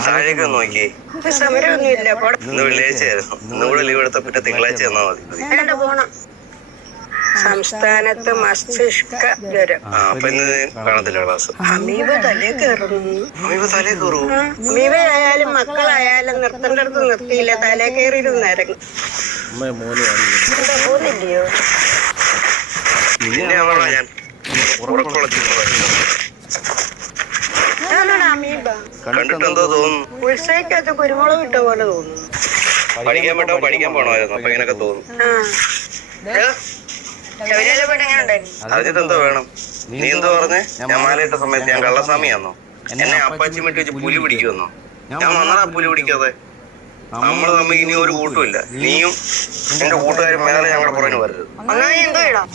താഴേക്ക് നോക്കി സമരമൊന്നുമില്ല ഇന്ന് ഇന്ന് കൂടെ ലീവ് എടുത്ത പിന്നെ തിങ്കളാഴ്ച തന്നാ മതി സംസ്ഥാനത്ത് മസ്തിഷ്ക ജ്വരം ആ അപ്പൊ ഇന്ന് കാണത്തില്ല ക്ലാസ് അമീബ തലേ കയറുന്നു അമ്മ തലേ കയറൂ അമീബ ആയാലും മക്കളായാലും നിർത്തേണ്ടടുത്ത് നിർത്തിയില്ല തലേ കയറിയിരുന്നായിരുന്നു പോകുന്നില്ലയോ നിന്നെ ഞാൻ ഉറക്കുളത്തിൽ അതാണോ അമീബ കണ്ടിട്ട് തോന്നുന്നു. ഉത്സവക്കകത്ത് കുരുമുളക് ഇട്ട പോലെ തോന്നുന്നു. പഠിക്കാൻ പറ്റോ പഠിക്കാൻ പോണമായിരുന്നു. അപ്പൊ ഇങ്ങനൊക്കെ തോന്നുന്നു. ആ. ശബരിമല എങ്ങനെയുണ്ടായിരുന്നു അതിന് വേണം. നീ എന്തോ പറഞ്ഞേ? ഞാൻ മാലയിട്ട സമയത്ത് ഞാൻ കള്ളസ്വാമിയാന്നോ? എന്നെ അപ്പാച്ചി മറ്റി വെച്ച് പുലി പിടിക്കുമെന്നോ? ഞാൻ വന്നാ പുലി പിടിക്കാതെ. നമ്മൾ തമ്മിൽ ഇനി ഒരു കൂട്ടുമില്ല. നീയും എന്റെ കൂട്ടുകാരും മേലെ ഞങ്ങളുടെ പുറകിന് വരരുത്. അങ്ങനെ എന്തോ ഇടാം.